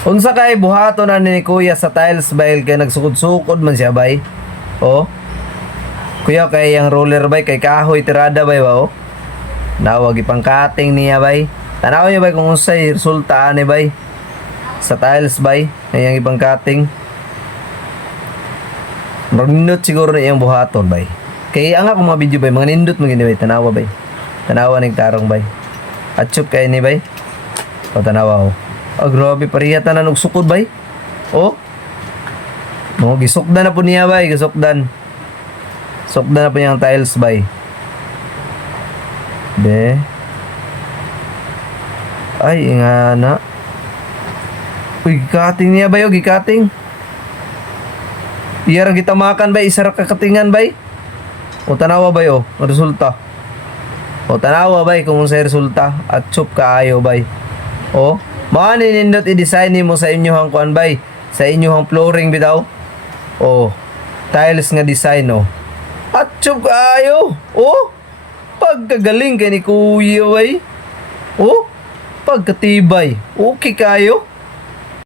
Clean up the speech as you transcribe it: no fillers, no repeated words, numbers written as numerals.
Unsa kay buhaton na ni kuya sa tiles bay kay nagsukod-sukod man siya bay. Oh. Kuya kay yang roller bay kay kahoy tirada bay ba oh. Nawag ipang cutting niya bay. Tanaw niyo bay kung unsay resulta ani bay sa tiles bay yang ibang cutting. Magnindot siguro na iyang buhaton bay. Kay ang ako mga video bay mga nindot mo gini bay tanawa bay. Tanawa ning tarong bay. Atsup kay ni bay. O tanawa oh. Oh, grabe parihatan na nagsukod bay. Oh. No, gisukdan na po niya bay, gisukdan. Sukdan na po niyang tiles bay. De. Ay, nga na. Uy, gikating niya bay, oh, gikating. Iyarang gitamakan bay, isa ra kakatingan bay. O tanawa bay, oh, ang resulta. O tanawa bay, kung unsay resulta. At chup kaayo bay. O, mga ninindot i-design mo sa inyong kuan bay. Sa inyong flooring bitaw. O, tiles nga design, oh. At chup kaayo. O, pagkagaling kay ni kuya bay. O, pagkatibay. Okay kayo.